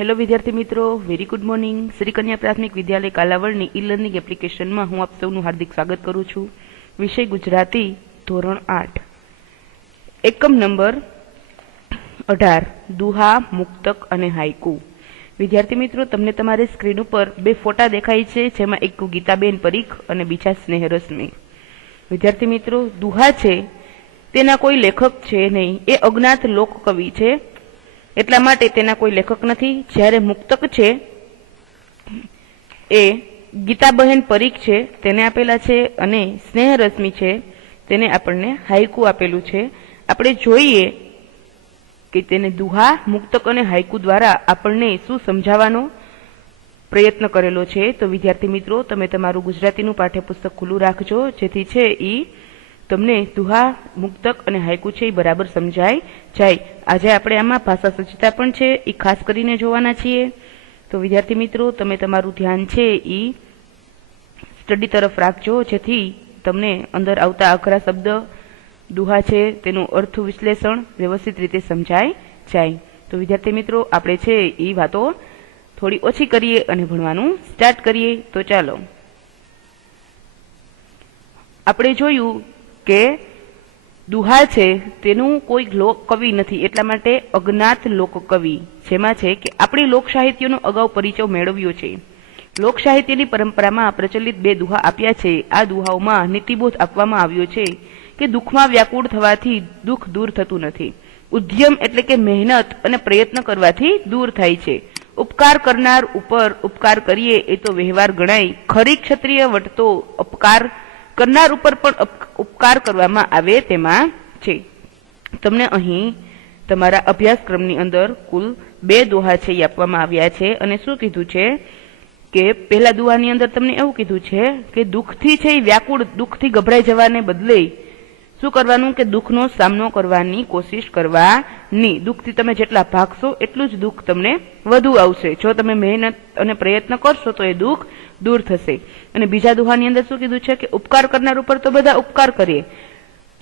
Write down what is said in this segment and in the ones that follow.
Hello વિદ્યાર્થી મિત્રો, very good morning. Shri કન્યા પ્રાથમિક વિદ્યાલય કાલાવડની ઈ લર્નિંગ એપ્લિકેશનમાં હું આપ સૌનું હાર્દિક સ્વાગત કરું છું। વિષય ગુજરાતી, ધોરણ 8, એકમ નંબર 18, દુહા, મુક્તક અને હાઈકુ। વિદ્યાર્થી મિત્રો, તમને તમારી સ્ક્રીન ઉપર બે ફોટા દેખાય છે, જેમાં એક ગીતાબેન પરીખ અને બીજા સ્નેહરશ્મિ। વિદ્યાર્થી મિત્રો, દુહા છે તેના કોઈ લેખક છે નહીં, એ અજ્ઞાત લોકકવિ છે, એટલા માટે તેના કોઈ લેખક નથી। જ્યારે મુક્તક છે એ ગીતાબહેન પરીખ છે, તેને આપેલા છે, અને સ્નેહરશ્મિ છે તેને આપણને હાઈકુ આપેલું છે। આપણે જોઈએ કે તેને દુહા, મુક્તક અને હાઈકુ દ્વારા આપણને શું સમજાવવાનો પ્રયત્ન કરેલો છે। તો વિદ્યાર્થી મિત્રો, તમે તમારું ગુજરાતીનું પાઠ્યપુસ્તક ખુલ્લું રાખજો, જેથી છે ઈ તમને દુહા, મુક્તક અને હાઈકુ છે એ બરાબર સમજાય જાય। આજે આપણે આમાં ભાષા સજ્જતા પણ છે એ ખાસ કરીને જોવાના છીએ। તો વિદ્યાર્થી મિત્રો, તમે તમારું ધ્યાન છે એ સ્ટડી તરફ રાખજો, જેથી તમને અંદર આવતા અઘરા શબ્દ, દુહા છે તેનું અર્થ વિશ્લેષણ વ્યવસ્થિત રીતે સમજાય જાય। તો વિદ્યાર્થી મિત્રો, આપણે છે એ વાતો થોડી ઓછી કરીએ અને ભણવાનું સ્ટાર્ટ કરીએ। તો ચાલો, આપણે જોયું કે દુહા છે તેનું કોઈ લોકકવિ નથી, એટલા માટે અજ્ઞાત લોકકવિ, જેમાં છે કે આપણી લોક સાહિત્યનો અગાઉ પરિચય મેળવ્યો છે। લોક સાહિત્યની પરંપરામાં પ્રચલિત બે દુહા આપ્યા છે। આ દુહાઓમાં નીતિબોધ આપવામાં આવ્યો છે કે દુઃખમાં વ્યાકુળ થવાથી દુઃખ દૂર થતું નથી, ઉદ્યમ એટલે કે મહેનત અને પ્રયત્ન કરવાથી દૂર થાય છે, ઉપકાર કરનાર ઉપર ઉપકાર કરીએ એ તો વ્યવહાર ગણાય, ખરી ક્ષત્રિય વટતો ઉપકાર કરનાર ઉપર પણ ઉપકાર કરવામાં આવે તેમાં છે। તમને અહીં તમારા અભ્યાસક્રમની અંદર કુલ બે દોહા છે એ આપવામાં આવ્યા છે, અને શું કીધું છે કે પહેલા દુહાની અંદર તમને એવું કીધું છે કે દુઃખથી છે એ વ્યાકુળ, દુઃખથી ગભરાઈ જવાને બદલે શું કરવાનું કે દુઃખનો સામનો કરવાની કોશિશ કરવાની। દુઃખથી તમે જેટલા ભાગશો એટલું જ દુઃખ તમને વધુ આવશે। જો તમે મહેનત અને પ્રયત્ન કરશો તો એ દુઃખ દૂર થશે। અને બીજા દુહાની અંદર શું કીધું છે કે ઉપકાર કરનાર ઉપર તો બધા ઉપકાર કરીએ,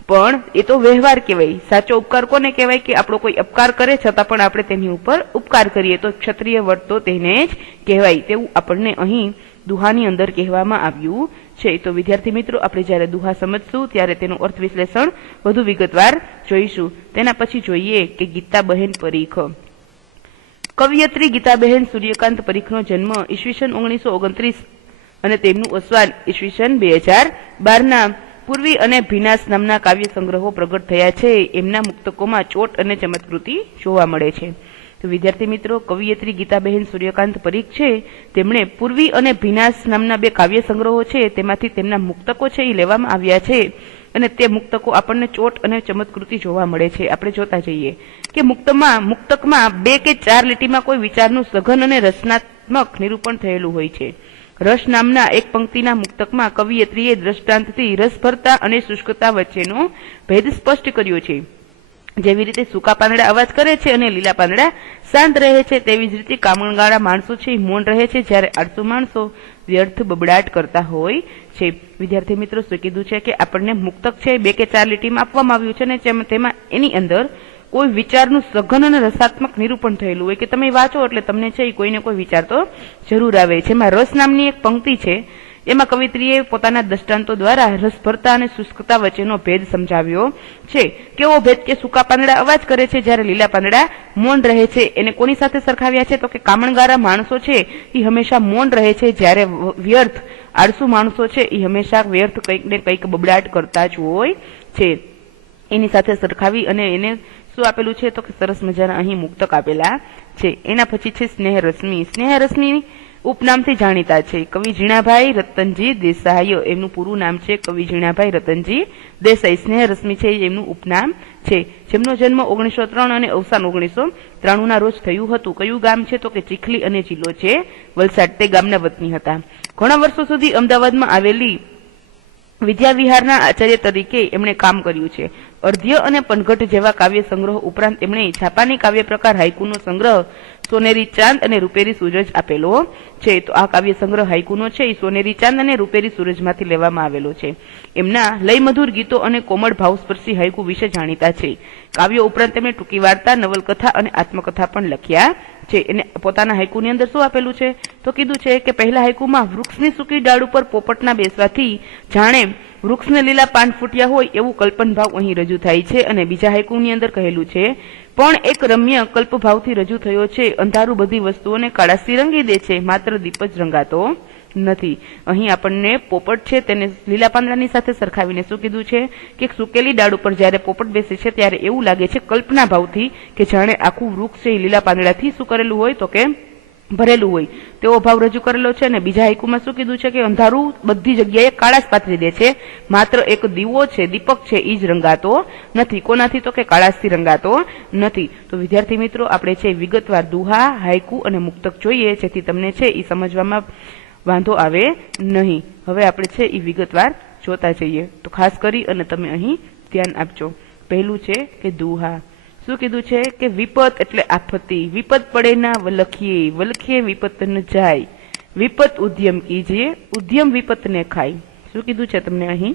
પણ એ તો વ્યવહાર કહેવાય। સાચો ઉપકાર કોને કહેવાય કે આપણો કોઈ અપકાર કરે છતાં પણ આપણે તેની ઉપર ઉપકાર કરીએ, તો ક્ષત્રિય વટ તો તેને જ કહેવાય, તેવું આપણને અહીં દુહાની અંદર કહેવામાં આવ્યું છે। તો વિદ્યાર્થી મિત્રો, આપણે જ્યારે દુહા સમજશું ત્યારે તેનું અર્થ વિશ્લેષણ વધુ વિગતવાર જોઈશું। તેના પછી જોઈએ કે ગીતાબહેન પરીખ। કવિયત્રી ગીતાબહેન સૂર્યકાંત પરીખનો જન્મ ઈસવીસન 1929 અને તેમનું અવસાન ઈસવીસન 2012ના પૂર્વી અને ભીનાશ નામના કાવ્ય સંગ્રહો પ્રગટ થયા છે। એમના મુક્તકોમાં ચોટ અને ચમત્કૃતિ જોવા મળે છે। તો વિદ્યાર્થી મિત્રો, કવિયત્રી ગીતાબહેન સૂર્યકાંત પરીખ છે તેમણે પૂર્વી અને ભીનાશ નામના બે કાવ્ય સંગ્રહો છે, તેમાંથી તેમના મુક્તકો છે એ લેવામાં આવ્યા છે, અને તે મુક્તકો આપણને ચોટ અને ચમત્કૃતિ જોવા મળે છે। આપણે જોતા જઈએ કે મુક્તકમાં 2 કે 4 લીટીમાં કોઈ વિચારનું સઘન અને રચનાત્મક નિરૂપણ થયેલું હોય છે। રસ નામના એક પંક્તિના મુક્તકમાં કવિયત્રીએ દ્રષ્ટાંતથી રસભરતા અને શુષ્કતા વચ્ચેનો ભેદ સ્પષ્ટ કર્યો છે। જેવી રીતે સૂકા પાંદડા અવાજ કરે છે અને લીલા પાંદડા શાંત રહે છે, તેવી જ રીતે કામણગાળા માણસો છે એ મૌન રહે છે, જ્યારે આળસુ માણસો વ્યર્થ બબડાટ કરતા હોય છે। વિદ્યાર્થી મિત્રો, શું કીધું છે કે આપણને મુક્તક છે 2 કે 4 લીટીમાં આપવામાં આવ્યું છે, ને તેમાં એની અંદર કોઈ વિચારનું સઘન અને રસાત્મક નિરૂપણ થયેલું હોય કે તમે વાંચો એટલે તમને છે કોઈને કોઈ વિચાર તો જરૂર આવે। જેમાં રસ નામની એક પંક્તિ છે, એમાં કવિત્રીએ પોતાના દ્રષ્ટાંતો દ્વારા રસભરતા અને શુષ્કતા વચ્ચેનો ભેદ સમજાવ્યો છે। કેવો ભેદ કે સૂકા પાંદડા અવાજ કરે છે જ્યારે લીલા પાંદડા મૌન રહે છે। એને કોની સાથે સરખાવ્યા છે તો કે કામણગારા માણસો છે એ હંમેશા મૌન રહે છે, જ્યારે વ્યર્થ આળસુ માણસો છે એ હંમેશા વ્યર્થ કંઈક ને કંઈક બબડાટ કરતા જ હોય છે। એની સાથે સરખાવી અને એને શું આપેલું છે તો કે સરસ મજાના અહીં મુક્તક આપેલા છે। એના પછી છે સ્નેહરશ્મિ। સ્નેહરશ્મિ ઉપનામથી જાણીતા છે કવિ ઝીણાભાઈ રતનજી દેસાઈ, એમનું પૂરું નામ છે કવિ ઝીણાભાઈ રતનજી દેસાઈ। સ્નેહરશ્મિ છે એમનું ઉપનામ છે, જેમનો જન્મ 1903 અને અવસાન 1993ના રોજ થયું હતું। કયું ગામ છે તો કે ચીખલી, અને જિલ્લો છે વલસાડ। તે ગામના વતની હતા। ઘણા વર્ષો સુધી અમદાવાદમાં આવેલી વિદ્યાવિહારના આચાર્ય તરીકે એમણે કામ કર્યું છે। અર્ધ્ય અને પનઘટ જેવા કાવ્ય સંગ્રહો ઉપરાંત એમણે જાપાની કાવ્ય પ્રકાર હાઈકુનો સંગ્રહ સોનેરી ચાંદ અને રૂપેરી સૂરજ આપેલો છે। તો આ કાવ્ય સંગ્રહ હાઈકુનો છે એ સોનેરી ચાંદ અને રૂપેરી સૂરજમાંથી લેવામાં આવેલો છે। એમના લયમધુર ગીતો અને કોમળ ભાવસ્પર્શી હાઈકુ વિશે જાણીતા છે। કાવ્યો ઉપરાંત તેમણે ટૂંકી વાર્તા, નવલકથા અને આત્મકથા પણ લખ્યા છે એને પોતાના હાઈકુની અંદર શું આપેલું છે તો કીધું છે કે પહેલા હાઈકુમાં વૃક્ષની સૂકી ડાળ ઉપર પોપટના બેસવાથી જાણે વૃક્ષને લીલા પાન ફૂટ્યા હોય એવું કલ્પનભાવ અહીં રજૂ થાય છે અને બીજા હાઈકુની અંદર કહેલું છે પણ એક રમ્ય કલ્પભાવથી રજૂ થયો છે અંધારું બધી વસ્તુઓને કાળાસી રંગી દે છે માત્ર દીપ જ રંગાતો નથી। અહીં આપણને પોપટ છે તેને લીલા પાંદડાની સાથે સરખાવીને શું કીધું છે કે સુકેલી ડાળ ઉપર જ્યારે પોપટ બેસે છે ત્યારે એવું લાગે છે કલ્પના ભાવથી કે જાણે આખું વૃક્ષ છે એ લીલા પાંદડાથી શું કરેલું હોય તો કે ભરેલું હોય તેવો ભાવ રજૂ કરેલો છે અને બીજા હાઈકુમાં શું કીધું છે કે અંધારું બધી જગ્યાએ કાળાશ પાથરી દે છે માત્ર એક દીવો છે દીપક છે એ જ રંગાતો નથી કોનાથી તો કે કાળાશથી રંગાતો નથી। તો વિદ્યાર્થી મિત્રો આપણે છે વિગતવાર દુહા હાઈકુ અને મુક્તક જોઈએ જેથી તમને છે એ સમજવામાં વાંધો આવે નહીં। હવે આપણે છે એ વિગતવાર જોતા જઈએ તો ખાસ કરી અને તમે અહીં ધ્યાન આપજો। પહેલું છે કે દુહા શું કીધું છે કે વિપત એટલે આપત્તિ વિપત પડે ના વલખીએ વલખીએ વિપત ન જાય વિપત ઉદ્યમ કીજીએ ઉદ્યમ વિપત ને ખાય। શું કીધું છે તમને અહીં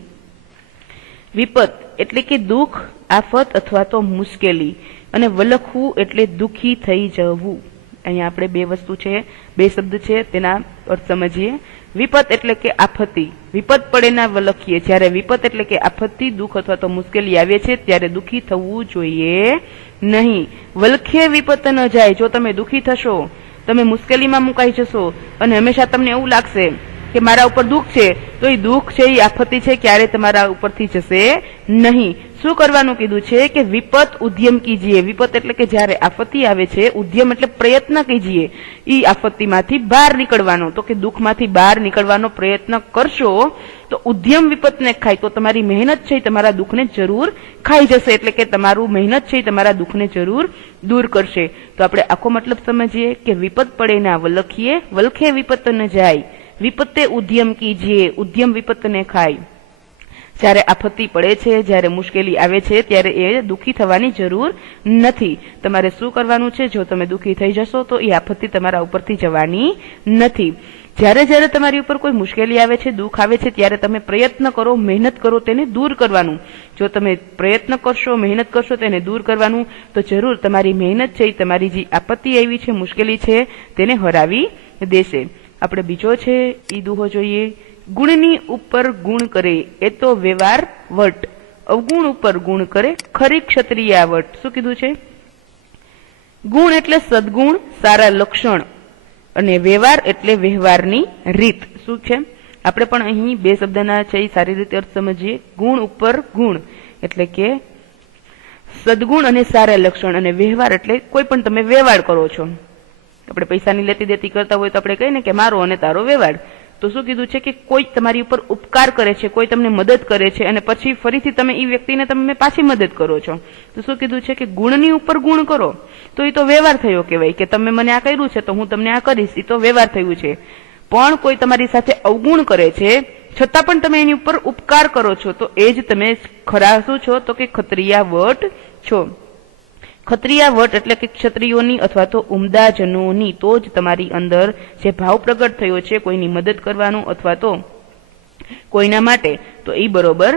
વિપત એટલે કે દુઃખ આફત અથવા તો મુશ્કેલી અને વલખવું એટલે દુઃખી થઈ જવું। અહીંયા આપણે બે વસ્તુ છે બે શબ્દ છે તેના અર્થ સમજીએ। વિપત એટલે કે આપત્તિ વિપત પડે ના વલખીએ જ્યારે વિપત એટલે કે આપત્તિ દુઃખ અથવા તો મુશ્કેલી આવે છે ત્યારે દુઃખી થવું જોઈએ નહીં। વલખે વિપત ન જાય જો તમે દુઃખી થશો તમે મુશ્કેલીમાં મુકાઈ જશો અને હંમેશા તમને એવું લાગશે કે મારા ઉપર દુઃખ છે તો એ દુઃખ છે એ આપત્તિ છે ક્યારે તમારા ઉપરથી જશે નહીં। શું કરવાનું કીધું છે કે વિપત ઉદ્યમ કીજીએ વિપત એટલે કે જ્યારે આપત્તિ આવે છે ઉદ્યમ એટલે પ્રયત્ન કીજીએ એ આપત્તિમાંથી બહાર નીકળવાનો તો કે દુઃખમાંથી બહાર નીકળવાનો પ્રયત્ન કરશો તો ઉદ્યમ વિપતને ખાય તો તમારી મહેનત છે તમારા દુઃખને જરૂર ખાઈ જશે એટલે કે તમારું મહેનત છે તમારા દુઃખને જરૂર દૂર કરશે। તો આપણે આખો મતલબ સમજીએ કે વિપત પડે ના વલખીએ વલખે વિપત ન જાય વિપત્તે ઉદ્યમ કીજીએ ઉદ્યમ વિપતને ખાય। જ્યારે આપત્તિ પડે છે જ્યારે મુશ્કેલી આવે છે ત્યારે એ દુઃખી થવાની જરૂર નથી તમારે શું કરવાનું છે જો તમે દુઃખી થઈ જશો તો એ આપત્તિ તમારા ઉપરથી જવાની નથી। જ્યારે જ્યારે તમારી ઉપર કોઈ મુશ્કેલી આવે છે દુઃખ આવે છે ત્યારે તમે પ્રયત્ન કરો મહેનત કરો તેને દૂર કરવાનું જો તમે પ્રયત્ન કરશો મહેનત કરશો તેને દૂર કરવાનું તો જરૂર તમારી મહેનત છે તમારી જે આપત્તિ આવી છે મુશ્કેલી છે તેને હરાવી દેશે। આપણે બીજો છે એ દુહો જોઈએ ગુણની ઉપર ગુણ કરે એ તો વ્યવહાર વટ અવગુણ ઉપર ગુણ કરે ખરી ક્ષત્રિયા વટ। શું કીધું છે ગુણ એટલે સદગુણ સારા લક્ષણ અને વ્યવહાર એટલે વ્યવહારની રીત। શું છે આપણે પણ અહીં બે શબ્દના છે સારી રીતે અર્થ સમજીએ। ગુણ ઉપર ગુણ એટલે કે સદગુણ અને સારા લક્ષણ અને વ્યવહાર એટલે કોઈ પણ તમે વ્યવહાર કરો છો આપણે પૈસાની લેતી દેતી કરતા હોય તો આપણે કહીએ ને કે મારો અને તારો વ્યવહાર તો શું કીધું છે કે કોઈ તમારી ઉપર ઉપકાર કરે છે કોઈ તમને મદદ કરે છે અને પછી ફરીથી તમે એ વ્યક્તિને તમે પાછી મદદ કરો છો તો શું કીધું છે કે ગુણની ઉપર ગુણ કરો તો એ તો વ્યવહાર થયો કહેવાય કે તમે મને આ કર્યું છે તો હું તમને આ કરીશ એ તો વ્યવહાર થયું છે। પણ કોઈ તમારી સાથે અવગુણ કરે છે છતાં પણ તમે એની ઉપર ઉપકાર કરો છો તો એ જ તમે ખરા શું છો તો કે ક્ષત્રિયા વટ છો। ક્ષત્રિયા વટ એટલે કે ક્ષત્રિયોની અથવા તો ઉમદાજનોની તો જ તમારી અંદર જે ભાવ પ્રગટ થયો છે કોઈની મદદ કરવાનો અથવા તો કોઈના માટે તો એ બરોબર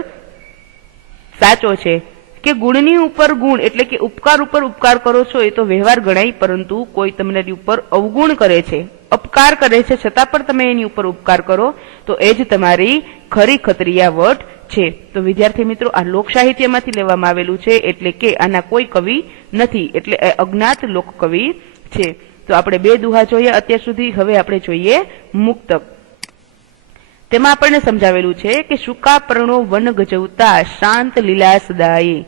સાચો છે કે ગુણની ઉપર ગુણ એટલે કે ઉપકાર ઉપર ઉપકાર કરો છો એ તો વ્યવહાર ગણાય પરંતુ કોઈ તમારી ઉપર અવગુણ કરે છે અપકાર કરે છે છતાં પણ તમે એની ઉપર ઉપકાર કરો તો એ જ તમારી ખરી ક્ષત્રિયા વટ છે। તો વિદ્યાર્થી મિત્રો આ લોક સાહિત્યમાંથી લેવામાં આવેલું છે એટલે કે આના કોઈ કવિ નથી એટલે અજ્ઞાત લોક કવિ છે। તો આપણે બે દુહા જોઈએ અત્યાર સુધી હવે આપણે જોઈએ મુક્તક। તેમાં આપણને સમજાવેલું છે કે સુકા પર્ણો વન ગજવતા શાંત લીલા સદાયે।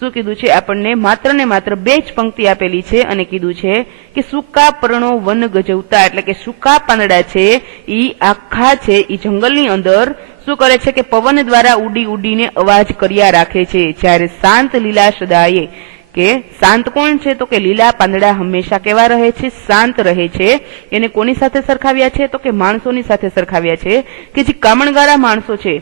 શું કીધું છે આપણને માત્ર ને માત્ર બે જ પંક્તિ આપેલી છે અને કીધું છે કે સુકા પર્ણો વન ગજવતા એટલે કે સુકા પાંદડા છે ઈ આખા છે ઈ જંગલની અંદર શું કરે છે કે પવન દ્વારા ઉડી ઉડીને અવાજ કર્યા રાખે છે જ્યારે શાંત લીલા સદાયે કે શાંત કોણ છે તો કે લીલા પાંદડા હંમેશા કેવા રહે છે શાંત રહે છે। એને કોની સાથે સરખાવ્યા છે તો કે માણસોની સાથે સરખાવ્યા છે કે જે કામણગારા માણસો છે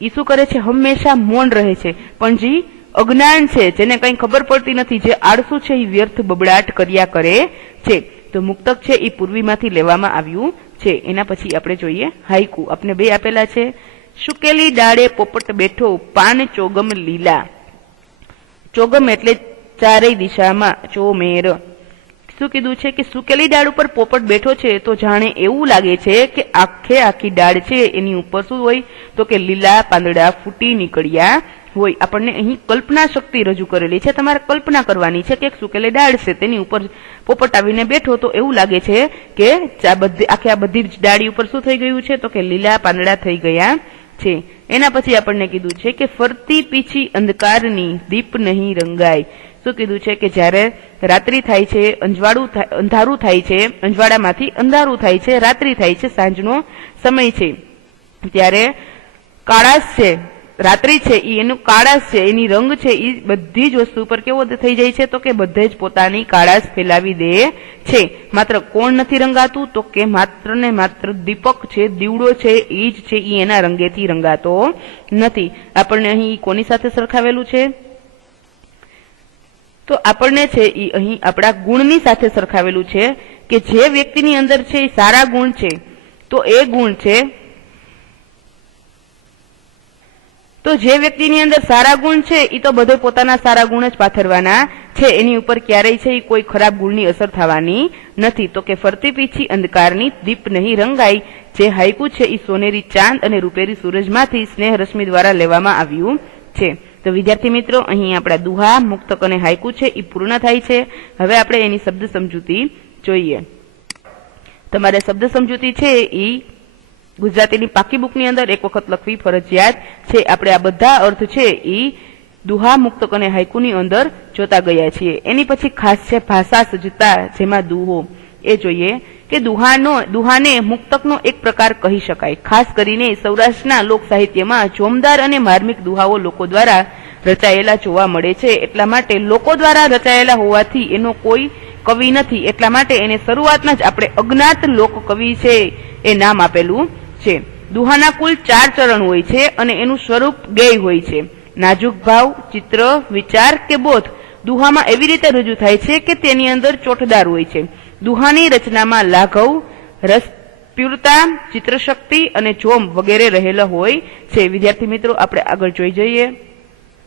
એ શું કરે છે હંમેશા મૌન રહે છે પણ જે અજ્ઞાન છે જેને કઈ ખબર પડતી નથી જે આળસુ છે એ વ્યર્થ બબડાટ કર્યા કરે છે। તો મુક્તક છે એ પૂર્વીમાંથી લેવામાં આવ્યું છે। એના પછી આપણે જોઈએ હાઈકુ આપણે બે આપેલા છે સુકેલી ડાળે પોપટ બેઠો પાન ચોગમ લીલા ચોગમ એટલે ચારેય દિશામાં ચોમેર શું કીધું છે કે સુકેલી ડાળ ઉપર પોપટ બેઠો છે તો જાણે એવું લાગે છે કે આખે આખી ડાળ છે એની ઉપર શું હોય તો કે લીલા પાંદડા ફૂટી નીકળ્યા હોય. આપણને અહીં કલ્પના શક્તિ રજૂ કરેલી છે. તમારે કલ્પના કરવાની છે કે એક સુકેલી ડાળ છે તેની ઉપર પોપટ આવીને બેઠો તો એવું લાગે છે કે આખે આ બધી જ ડાળી ઉપર શું થઈ ગયું છે તો કે લીલા પાંદડા થઈ ગયા છે. એના પછી આપણને કીધું છે કે ફરતી પીછી અંધકારની દીપ નહીં રંગાય. શું કીધું છે કે જ્યારે રાત્રિ થાય છે, અંધારું થાય છે, અંજવાડામાંથી અંધારું થાય છે, રાત્રિ થાય છે, સાંજનો સમય છે, ત્યારે કાળાશ છે, રાત્રિ છે એનું કાળાશ છે, એની રંગ છે એ બધી જ વસ્તુ ઉપર કેવો થઈ જાય છે તો કે બધે જ પોતાની કાળાશ ફેલાવી દે છે. માત્ર કોણ નથી રંગાતું તો કે માત્ર ને માત્ર દીપક છે, દીવડો છે એ જ છે, એ એના રંગેથી રંગાતો નથી. આપણને અહીં કોની સાથે સરખાવેલું છે તો આપણને છે એ અહીં આપણા ગુણની સાથે સરખાવેલું છે કે જે વ્યક્તિની અંદર છે એ સારા ગુણ છે તો એ ગુણ છે તો જે વ્યક્તિની અંદર સારા ગુણ છે એ તો બધે પોતાના સારા ગુણ જ પાથરવાના છે. એની ઉપર ક્યારેય છે એ કોઈ ખરાબ ગુણની અસર થવાની નથી. તો કે ફરતી પીછી અંધકારની દીપ નહીં રંગાઈ જે હાઈકુ છે એ સોનેરી ચાંદ અને રૂપેરી સૂરજમાંથી સ્નેહ રશ્મિ દ્વારા લેવામાં આવ્યું છે. તો વિદ્યાર્થી મિત્રો અહીં આપણા દુહા, મુક્તક અને હાઈકુ છે એ પૂર્ણ થાય છે. હવે આપણે એની શબ્દ સમજૂતી જોઈએ. તમારે શબ્દ સમજૂતી છે એ ગુજરાતીની પાકી બુકની અંદર એક વખત લખવી ફરજિયાત છે. આપણે આ બધા અર્થ છે એ દુહા, મુક્તક અને હાઈકુની અંદર જોતા ગયા છીએ. એની પછી ખાસ છે ભાષા સજ્જતા, જેમાં દુહો એ જોઈએ કે દુહાને મુક્તકનો એક પ્રકાર કહી શકાય. ખાસ કરીને સૌરાષ્ટ્રના લોક સાહિત્યમાં જોમદાર અને માર્મિક દુહાઓ લોકો દ્વારા રચાયેલા જોવા મળે છે. એટલા માટે લોકો દ્વારા રચાયેલા હોવાથી એનો કોઈ કવિ નથી, એટલા માટે એને શરૂઆતમાં જ આપણે અજ્ઞાત લોક કવિ છે એ નામ આપેલું છે. દુહાના કુલ 4 ચરણ હોય છે અને એનું સ્વરૂપ ગેય હોય છે. નાજુક ભાવ, ચિત્ર, વિચાર કે બોધ દુહામાં એવી રીતે રજૂ થાય છે કે તેની અંદર ચોટદાર હોય છે. દુહાની રચનામાં લાઘવ, રસપ્યુરતા, ચિત્રશક્તિ અને જોમ વગેરે રહેલા હોય છે. વિદ્યાર્થી મિત્રો આપણે આગળ જોઈ જઈએ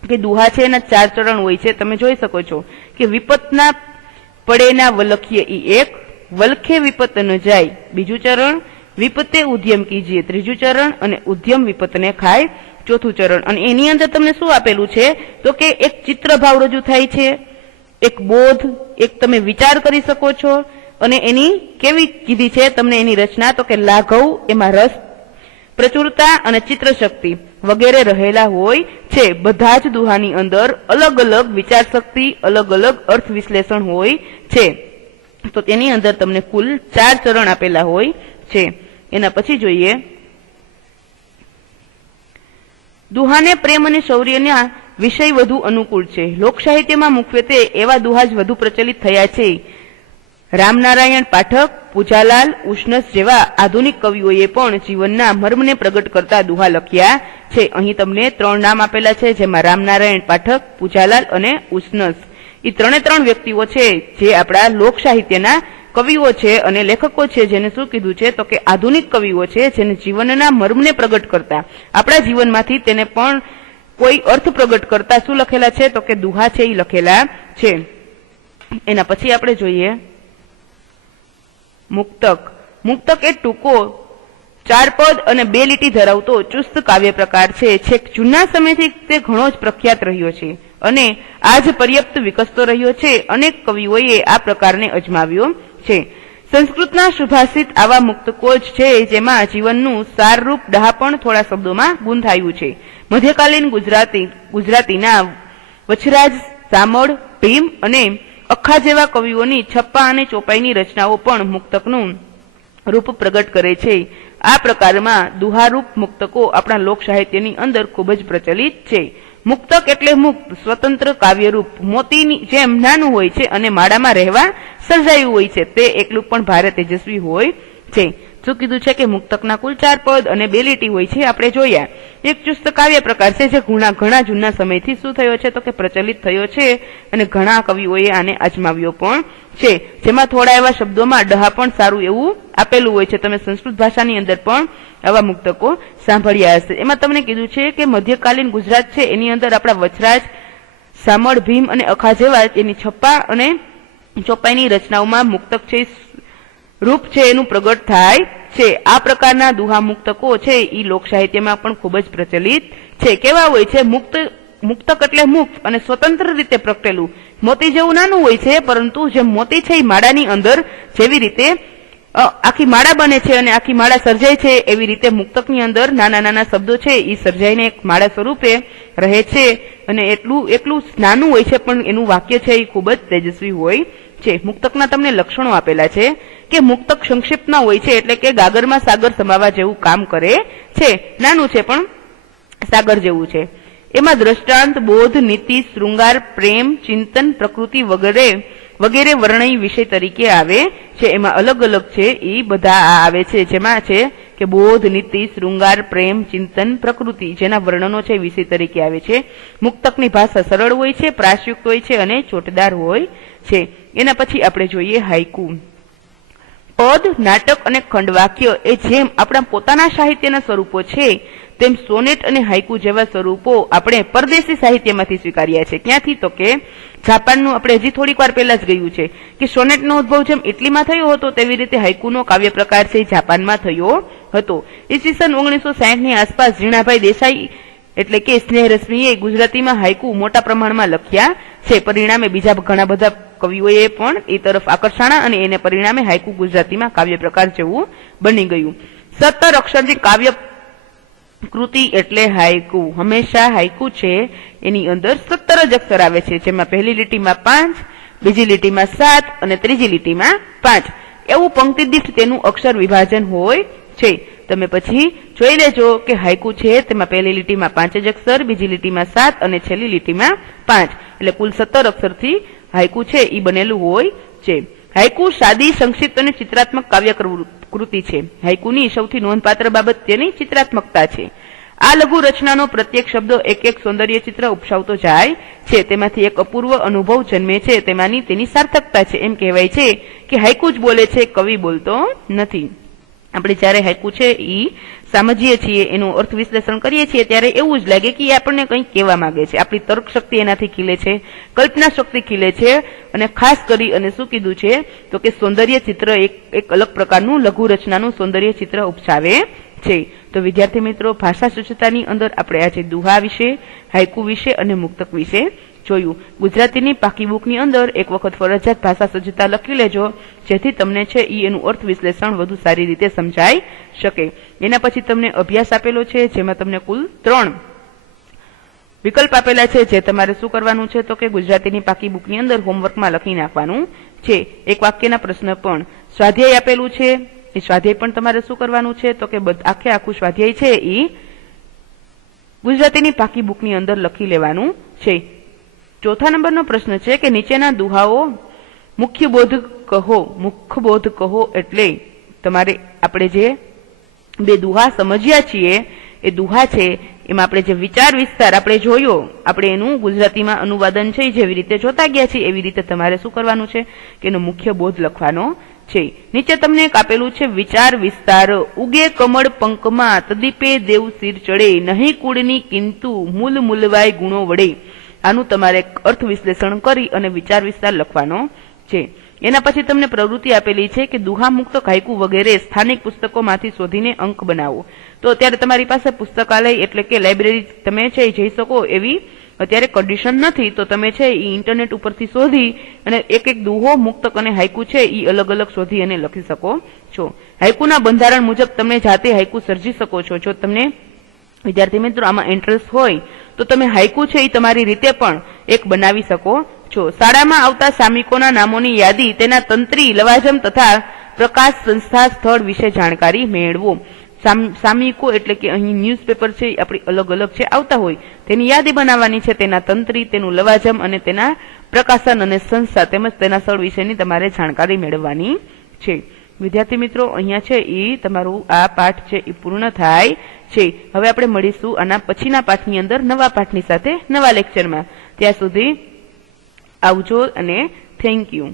કે દુહા છે એના 4 ચરણ હોય છે. તમે જોઈ શકો છો કે વિપતના પડેના વલખીએ ઈ એક, વલખે વિપત ન જાય બીજું ચરણ, વિપતે ઉદ્યમ કીજીએ ત્રીજું ચરણ અને ઉદ્યમ વિપતને ખાય ચોથું ચરણ. અને એની અંદર તમને શું આપેલું છે તો કે એક ચિત્રભાવ રજૂ થાય છે, એક બોધ, એક તમે વિચાર કરી શકો છો અને એની કેવી કીધી છે તમને એની રચના તો કે લાઘવ, એમાં રસ, પ્રચુરતા અને ચિત્રશક્તિ વગેરે રહેલા હોય છે. બધા જ દુહાની અંદર અલગ અલગ વિચાર શક્તિ, અલગ અલગ અર્થ વિશ્લેષણ હોય છે. તો તેની અંદર તમને કુલ 4 ચરણ આપેલા હોય છે. એના પછી જોઈએ દુહાને પ્રેમ અને શૌર્યના વિષય વધુ અનુકૂળ છે. લોકસાહિત્યમાં મુખ્યત્વે એવા દુહા જ વધુ પ્રચલિત થયા છે. રામનારાયણ પાઠક, પૂજાલાલ, ઉષ્ણસ જેવા આધુનિક કવિઓએ પણ જીવનના મર્મને પ્રગટ કરતા દુહા લખ્યા છે. અહીં તમને 3 નામ આપેલા છે, જેમાં રામનારાયણ પાઠક, પૂજાલાલ અને ઉષ્ણસ. એ 3 વ્યક્તિઓ છે જે આપણા લોક સાહિત્યના કવિઓ છે અને લેખકો છે, જેને શું કીધું છે તો કે આધુનિક કવિઓ છે, જેને જીવનના મર્મને પ્રગટ કરતા, આપણા જીવનમાંથી તેને પણ કોઈ અર્થ પ્રગટ કરતા શું લખેલા છે તો કે દુહા છે એ લખેલા છે. એના પછી આપણે જોઈએ મુક્તક. મુક્તક એ ટૂંકો 4 પદ અને 2 લીટી ધરાવતો ચુસ્ત કાવ્ય પ્રકાર છે. છેક જૂના સમયથી તે ઘણો જ પ્રખ્યાત રહ્યો છે અને આજ પર્યાપ્ત વિકસતો રહ્યો છે. અનેક કવિઓએ આ પ્રકારને અજમાવ્યો છે. સંસ્કૃતના સુભાષિત આવા મુક્તકો જ છે જેમાં જીવનનું સારરૂપ ડહાપણ થોડા શબ્દોમાં ગૂંથાયું છે. મધ્યકાલીન ગુજરાતીના વછરાજ, સામળ, ભીમ અને અખા જેવા કવિઓની છપ્પા અને ચોપાઈની રચનાઓ પણ મુક્તકનું રૂપ પ્રગટ કરે છે. આ પ્રકારમાં દુહારૂપ મુક્તકો આપણા લોક સાહિત્યની અંદર ખૂબ જ પ્રચલિત છે. મુક્તક એટલે મુક્ત, સ્વતંત્ર કાવ્યરૂપ, મોતીની જેમ નાનું હોય છે અને માળામાં રહેવા સર્જાયું હોય છે. તે એકલું પણ ભારે તેજસ્વી હોય છે. શું કીધું છે કે મુક્તકના કુલ 4 પદ અને 2 લીટી હોય છે. આપણે જોયા એક ચુસ્ત કાવ્ય પ્રકાર છે જે ઘણા જૂના સમયથી શું થયો છે તો કે પ્રચલિત થયો છે અને ઘણા કવિઓએ આને અજમાવ્યો પણ છે. જેમાં થોડા એવા શબ્દોમાં ડહા પણ સારું એવું આપેલું હોય છે. તમે સંસ્કૃત ભાષાની અંદર પણ આવા મુક્તકો સાંભળ્યા હશે. એમાં તમને કીધું છે કે મધ્યકાલીન ગુજરાત છે એની અંદર આપણા વછરાજ, સામળ, ભીમ અને અખા જેવા એની છપ્પા અને ચોપાઈની રચનાઓમાં મુક્તક છે રૂપ છે એનું પ્રગટ થાય છે. આ પ્રકારના દુહા મુક્તકો છે એ લોક સાહિત્યમાં પણ ખૂબ જ પ્રચલિત છે. કેવા હોય છે? મુક્તક એટલે મુક્ત અને સ્વતંત્ર રીતે પ્રગટેલું. મોતી જેવું નાનું હોય છે, પરંતુ જે મોતી છે એ માળાની અંદર જેવી રીતે આખી માળા બને છે અને આખી માળા સર્જાય છે, એવી રીતે મુક્તકની અંદર નાના નાના શબ્દો છે એ સર્જાઈને એક માળા સ્વરૂપે રહે છે અને એટલું નાનું હોય છે, પણ એનું વાક્ય છે એ ખૂબ જ તેજસ્વી હોય છે. મુક્તકના તમને લક્ષણો આપેલા છે કે મુક્તક સંક્ષિપ્તના હોય છે, એટલે કે ગાગરમાં સાગર સમાવા જેવું કામ કરે છે. નાનું છે પણ સાગર જેવું છે. એમાં દ્રષ્ટાંત, બોધ, નીતિ, શૃંગાર, પ્રેમ, ચિંતન, પ્રકૃતિ વગેરે વર્ણય વિષય તરીકે આવે છે. એમાં અલગ અલગ છે એ બધા આવે છે, જેમાં છે કે બોધ, નીતિ, શૃંગાર, પ્રેમ, ચિંતન, પ્રકૃતિ જેના વર્ણનો છે વિષય તરીકે આવે છે. મુક્તકની ભાષા સરળ હોય છે, પ્રાસયુક્ત હોય છે અને ચોટદાર હોય છે. એના પછી આપણે જોઈએ હાઇકુ. પદ, નાટક અને ખંડવાક્ય એ જેમ આપણા પોતાના સાહિત્યના સ્વરૂપો છે, તેમ સોનેટ અને હાઇકુ જેવા સ્વરૂપો આપણે પરદેશી સાહિત્યમાંથી સ્વીકાર્યા છે. ક્યાંથી? તો કે જાપાનનું. આપણે હજી થોડીક વાર પહેલા જ ગયું છે કે સોનેટનો ઉદ્ભવ જેમ ઇટલીમાં થયો હતો, તેવી રીતે હાઇકુનો કાવ્ય પ્રકાર છે જાપાનમાં થયો હતો. ઈસવીસન 1960 ની આસપાસ ઝીણાભાઈ દેસાઈ એટલે કે સ્નેહરશ્મિએ ગુજરાતીમાં હાઇકુ મોટા પ્રમાણમાં લખ્યા છે. પરિણામે બીજા ઘણા બધા કવિઓએ પણ એ તરફ આકર્ષાણા અને એને પરિણામે હાઇકુ ગુજરાતીમાં કાવ્ય પ્રકાર જેવું બની ગયું. 17 અક્ષરની કાવ્ય કૃતિ એટલે હાઇકુ. હંમેશા હાઇકુ છે એની અંદર 17 જ અક્ષર આવે છે, જેમાં પહેલી લીટીમાં 5, બીજી લીટીમાં 7 અને ત્રીજી લીટીમાં 5 એવું પંક્તિ દીઠ તેનું અક્ષર વિભાજન હોય છે. તમે પછી જોઈ લેજો કે હાઇકુ છે તેમાં પહેલી લીટીમાં 5 જ અક્ષર, બીજી લીટીમાં 7 અને છેલ્લી લીટીમાં 5, એટલે કુલ 17 અક્ષરથી હાઇકુ છે એ બનેલું હોય છે. હાઇકુ સાદી, સંક્ષિપ્ત અને ચિત્રાત્મક કાવ્ય કૃતિ છે. હાઇકુની સૌથી નોંધપાત્ર બાબત તેની ચિત્રાત્મકતા છે. આ લઘુ રચનાનો પ્રત્યેક શબ્દ એક એક સૌંદર્ય ચિત્ર ઉપસાવતો જાય છે. તેમાંથી એક અપૂર્વ અનુભવ જન્મે છે. તેમાંની તેની સાર્થકતા છે. એમ કહેવાય છે કે હાઇકુ જ બોલે છે, કવિ બોલતો નથી. આપણે જયારે હાઇકુ છે એ સમજીએ છીએ, એનું અર્થ વિશ્લેષણ કરીએ છીએ, ત્યારે એવું જ લાગે કે એ આપણને કંઈક કહેવા માંગે છે. આપણી તર્ક શક્તિ એનાથી ખીલે છે, કલ્પના શક્તિ ખીલે છે અને ખાસ કરી અને શું કીધું છે તો કે સૌંદર્ય ચિત્ર એક અલગ પ્રકારનું લઘુ રચનાનું સૌંદર્ય ચિત્ર ઉપસાવે છે. તો વિદ્યાર્થી મિત્રો, ભાષા સૂચતાની અંદર આપણે આજે દુહા વિશે, હાઇકુ વિશે અને મુક્તક વિશે જોયું. ગુજરાતીની પાકી બુકની અંદર એક વખત ફરજિયાત ભાષા સજ્જતા લખી લેજો, જેથી તમને છે એનું અર્થ વિશ્લેષણ વધુ સારી રીતે સમજાઈ શકે. એના પછી તમને અભ્યાસ આપેલો છે, જેમાં તમને કુલ 3 વિકલ્પ આપેલા છે, જે તમારે શું કરવાનું છે તો કે ગુજરાતીની પાકી બુકની અંદર હોમવર્કમાં લખી નાખવાનું છે. એક વાક્યના પ્રશ્ન પણ સ્વાધ્યાય આપેલું છે, એ સ્વાધ્યાય પણ તમારે શું કરવાનું છે તો કે આખું સ્વાધ્યાય છે એ ગુજરાતીની પાકી બુકની અંદર લખી લેવાનું છે. ચોથા નંબરનો પ્રશ્ન છે કે નીચેના દુહાઓ મુખ્ય બોધ કહો. એટલે તમારે આપણે જે બે દુહા સમજ્યા છીએ એ દુહા છે એમાં આપણે જે વિચાર વિસ્તાર આપણે જોયો, આપણે એનું ગુજરાતીમાં અનુવાદન છે જેવી રીતે જોતા ગયા છીએ એવી રીતે તમારે શું કરવાનું છે કે એનો મુખ્ય બોધ લખવાનો છે. નીચે તમને એક આપેલું છે વિચાર વિસ્તાર. ઉગે કમળ પંકમાં તદીપે દેવ સિર ચડે, નહીં કુળની કિંતુ મૂલ મૂલવાય ગુણો વડે. આનું તમારે અર્થ વિશ્લેષણ કરી અને વિચાર વિસ્તાર લખવાનો છે. એના પછી તમને પ્રવૃત્તિ આપેલી છે કે દુહા મુક્ત હાઇકુ વગેરે સ્થાનિક પુસ્તકોમાંથી શોધીને અંક બનાવો. તો અત્યારે તમારી પાસે પુસ્તકાલય એટલે કે લાઇબ્રેરી તમે છે જઈ શકો એવી અત્યારે કન્ડિશન નથી, તો તમે છે એ ઇન્ટરનેટ ઉપરથી શોધી અને એક એક દુહો, મુક્તક અને હાઇકુ છે એ અલગ અલગ શોધી અને લખી શકો છો. હાઇકુના બંધારણ મુજબ તમે જાતે હાઇકુ સર્જી શકો છો. જો તમને વિદ્યાર્થી મિત્રો આમાં ઇન્ટરેસ્ટ હોય તો તમે હાઇકુ છે એ તમારી રીતે પણ એક બનાવી શકો છો. શાળામાં આવતા સામિકોના નામોની યાદી, તેના તંત્રી, લવાજમ તથા પ્રકાશ સંસ્થા સ્થળ વિશે જાણકારી મેળવો. સામિકો એટલે કે અહીં ન્યૂઝપેપર છે આપણી અલગ અલગ છે આવતા હોય, તેની યાદી બનાવવાની છે, તેના તંત્રી, તેનું લવાજમ અને તેના પ્રકાશન અને સંસ્થા તેમજ તેના સ્થળ વિશેની તમારે જાણકારી મેળવવાની છે. વિદ્યાર્થી મિત્રો, અહીંયા છે એ તમારું આ પાઠ છે એ પૂર્ણ થાય છે. હવે આપણે મળીશું આના પછીના પાઠની અંદર નવા પાઠની સાથે નવા લેક્ચરમાં. ત્યાં સુધી આવજો અને થેન્ક યુ.